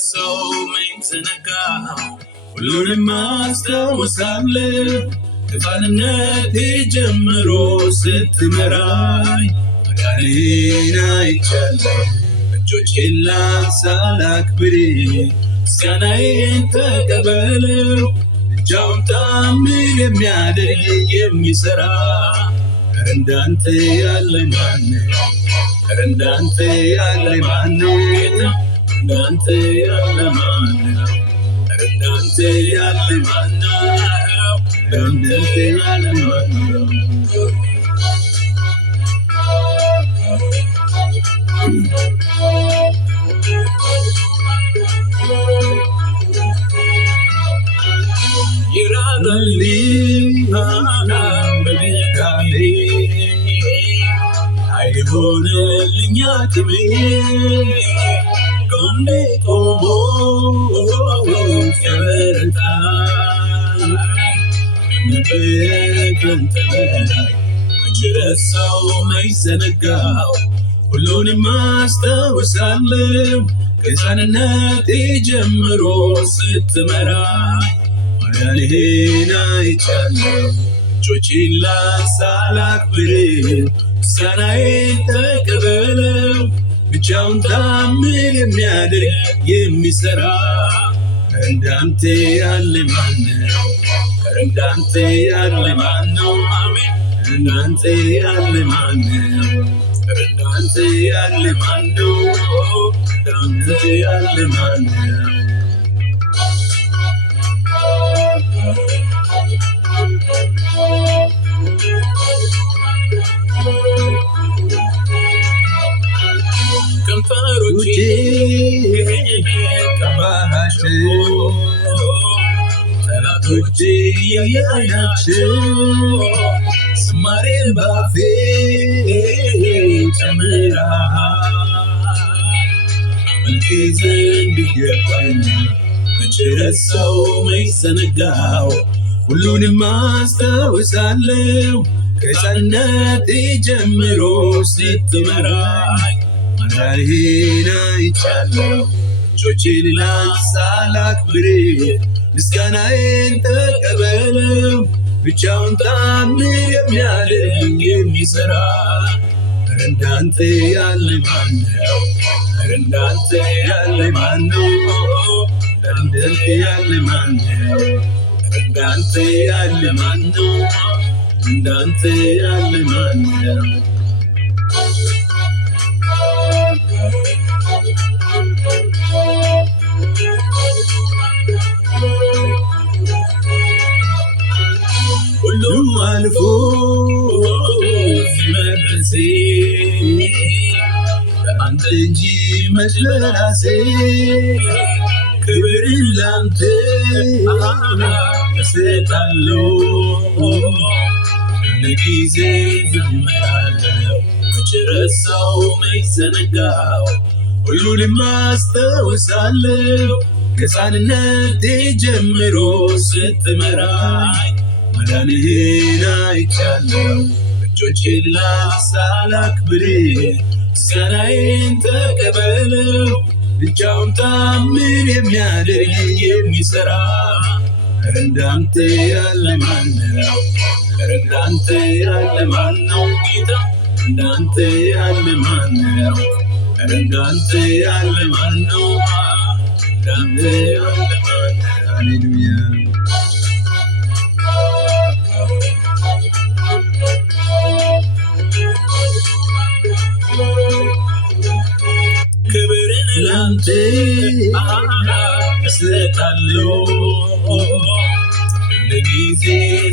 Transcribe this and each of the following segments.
ረሳው ማይዘነጋው ሁሉንም አስታውሳለሁ ከሕፃንነቴ ጀምሮ ስትመራኝ ማዳንህን አይቻለሁ እጆቼን ላንሳ ላክብር ምስጋናዬን ተቀበለው እጃውን ታምር የሚያደርግ የሚሠራ ኧረ እንዳንተ ያለ ማነው ኧረ እንዳንተ ያለ ማነው ጌታ እንዳንተ ያለ ማነው ኧረ እንዳንተ ያለ ማነው እንዳንተ ያለ ማነው ይራራልኝ በድካሜ ኃይል ሆነልኝ አቅሜ ጎኔ ቆሞ ሲያበረታኝ ነበረ ካንተ በላይ መች ረሳው መች ዘነጋው ሁሉንም አስታውሳለሁ ከሕፃንነቴ ጀምሮ ስትመራኝ ማዳንህን አይቻለሁ እጆቼን ላንሳ ላክብር ምስጋናዬን ተቀበለው ብቻውን ታምር የሚያደርግ የሚሠራ ኧረ እንዳንተ ያለ ማነው ኧረ እንዳንተ ያለ ማነው አሜን እንዳንተ ያለ ማነው ኧረ እንዳንተ ያለ ማነው እንዳንተ ያለ ማነው ከንፈሮቼ ቀባሃቸው ጠላቶቼ ያያቸው ዝማሬ ባፌ ጨምረሃል አመልክ ዘንድ ይገባኛል መች ረሳው መች ዘነጋው ሁሉንም አስታውሳለሁ ከሕፃንነቴ ጀምሮ ስትመራኝ ማዳንህን አይቻለሁ እጆቼን ላንሳ ላክብር ምስጋናዬን ተቀበለው ብቻውን ታምር የሚያደርግ የሚሠራ ኧረ እንዳንተ ያለ ማነው ኧረ እንዳንተ ያለ ማነው ኧረ እንዳንተ ያለ ማነው ኧረ እንዳንተ ያለ ማነው እንዳንተ ያለ ማነው ሁሉም አልፎ ሲመለሴ ለአንተ እንጂ መች ለራሴ ክብርን ላንተ እሰጣለሁ ለጊዜ ዘምራለሁ መች ረሳው መች ዘነጋው ሁሉንም አስታውሳለሁ ከሕፃንነቴ ጀምሮ ስትመራኝ ማዳንህን አይቻለሁ እጆቼን ላንሳ ላክብር ምስጋናዬን ተቀበለው ብቻውን ታምር የሚያደርግ የሚሠራ ኧረ እንዳንተ ያለ ማነው ኧረ እንዳንተ ያለ ማነው ጌታ እንዳንተ ያለ ማነው ኧረ እንዳንተ ያለ ማነው እንዳንተ ያለ ማነው ሃሌሉያ ክብርን ላንተ እሰጣለሁ ለጊዜ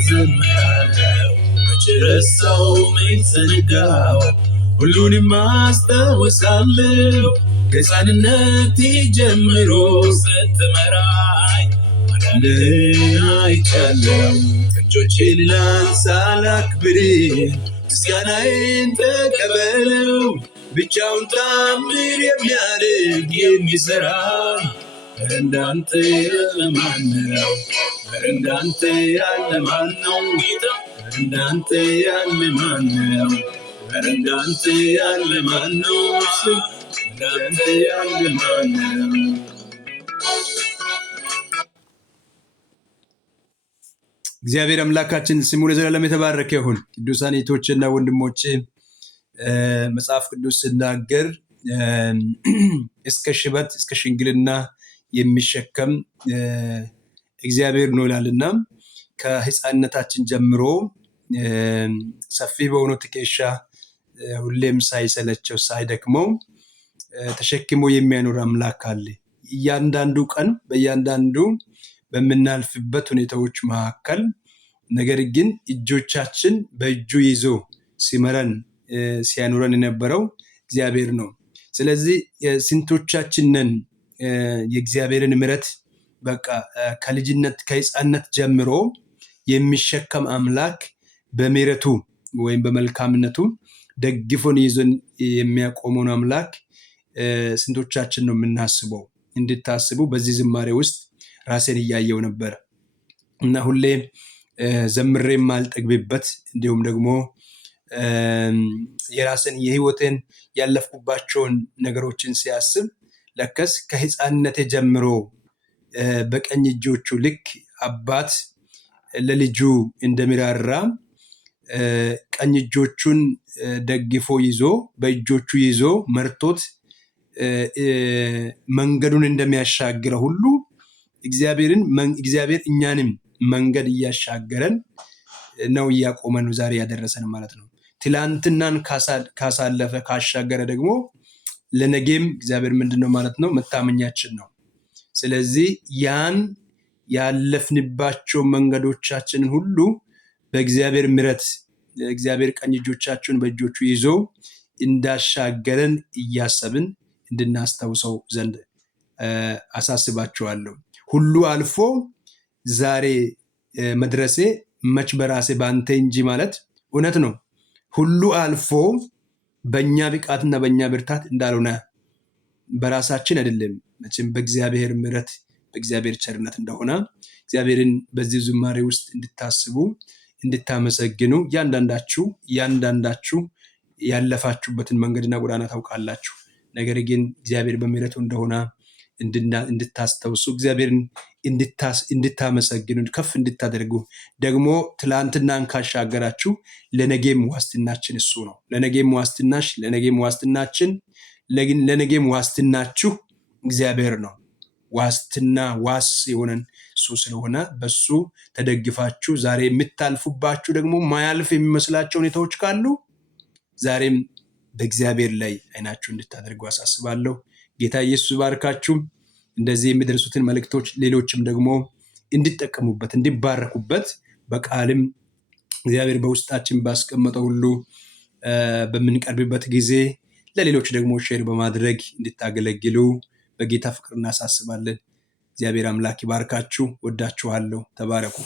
ዘምራለሁ መች ረሳው መች ዘነጋው ሁሉንም አስታውሳለሁ ከሕፃንነቴ ጀምሮ ስትመራኝ ማዳንህን አይቻለሁ እጆቼን ላንሳ ላክብር ምስጋናዬን ተቀበለው ብቻውን ታምር የሚያደርግ የሚሠራ ኧረ እንዳንተ ያለ ማነው ኧረ እንዳንተ ያለ ማነው ጌታ ኧረ እንዳንተ ያለ ማነው ኧረ እንዳንተ ያለ ማነው እንዳንተ ያለ ማነው እግዚአብሔር አምላካችን ስሙ ለዘላለም የተባረከ ይሁን። ቅዱሳን እህቶችና ወንድሞቼ መጽሐፍ ቅዱስ ሲናገር እስከ ሽበት እስከ ሽንግልና የሚሸከም እግዚአብሔር ነው ይላልና ከሕፃንነታችን ጀምሮ ሰፊ በሆነው ትከሻ ሁሌም ሳይሰለቸው ሳይደክመው ተሸክሞ የሚያኖር አምላክ አለ። እያንዳንዱ ቀን በእያንዳንዱ በምናልፍበት ሁኔታዎች መካከል ነገር ግን እጆቻችን በእጁ ይዞ ሲመረን ሲያኖረን የነበረው እግዚአብሔር ነው። ስለዚህ ስንቶቻችንን የእግዚአብሔርን ምሕረት በቃ ከልጅነት ከሕፃንነት ጀምሮ የሚሸከም አምላክ በምሕረቱ ወይም በመልካምነቱ ደግፎን ይዞን የሚያቆመውን አምላክ ስንቶቻችን ነው የምናስበው? እንድታስቡ በዚህ ዝማሬ ውስጥ ራሴን እያየው ነበር እና ሁሌ ዘምሬ ማልጠግብበት እንዲሁም ደግሞ የራስን የህይወትን ያለፍኩባቸውን ነገሮችን ሲያስብ ለከስ ከሕፃንነቴ ጀምሮ በቀኝ እጆቹ ልክ አባት ለልጁ እንደሚራራ ቀኝ እጆቹን ደግፎ ይዞ በእጆቹ ይዞ መርቶት መንገዱን እንደሚያሻግረው ሁሉ እግዚአብሔር እኛንም መንገድ እያሻገረን ነው እያቆመን ዛሬ ያደረሰን ማለት ነው። ትላንትናን ካሳለፈ ካሻገረ ደግሞ ለነገም እግዚአብሔር ምንድነው ማለት ነው? መታመኛችን ነው። ስለዚህ ያን ያለፍንባቸው መንገዶቻችንን ሁሉ በእግዚአብሔር ምሕረት እግዚአብሔር ቀኝ እጆቻችንን በእጆቹ ይዞ እንዳሻገረን እያሰብን እንድናስታውሰው ዘንድ አሳስባችኋለሁ። ሁሉ አልፎ ዛሬ መድረሴ መች በራሴ ባንተ እንጂ ማለት እውነት ነው። ሁሉ አልፎ በእኛ ብቃትና በእኛ ብርታት እንዳልሆነ በራሳችን አይደለም፣ መቼም በእግዚአብሔር ምሕረት በእግዚአብሔር ቸርነት እንደሆነ እግዚአብሔርን በዚህ ዝማሬ ውስጥ እንድታስቡ እንድታመሰግኑ እያንዳንዳችሁ ያለፋችሁበትን መንገድና ጎዳና ታውቃላችሁ። ነገር ግን እግዚአብሔር በምሕረቱ እንደሆነ እንድታስተውሱ እግዚአብሔርን እንድታመሰግኑ ከፍ እንድታደርጉ ደግሞ ትላንትናን ካሻገራችሁ ለነገም ዋስትናችን እሱ ነው። ለነገም ዋስትናችሁ እግዚአብሔር ነው። ዋስ የሆነን እሱ ስለሆነ በሱ ተደግፋችሁ ዛሬ የምታልፉባችሁ ደግሞ ማያልፍ የሚመስላቸው ሁኔታዎች ካሉ ዛሬም በእግዚአብሔር ላይ አይናችሁ እንድታደርጉ አሳስባለሁ። ጌታ ኢየሱስ ባርካችሁ። እንደዚህ የሚደርሱትን መልእክቶች ሌሎችም ደግሞ እንዲጠቀሙበት እንዲባረኩበት በቃልም እግዚአብሔር በውስጣችን ባስቀመጠው ሁሉ በምንቀርብበት ጊዜ ለሌሎች ደግሞ ሼር በማድረግ እንድታገለግሉ በጌታ ፍቅር እናሳስባለን። እግዚአብሔር አምላክ ይባርካችሁ። ወዳችኋለሁ። ተባረኩ።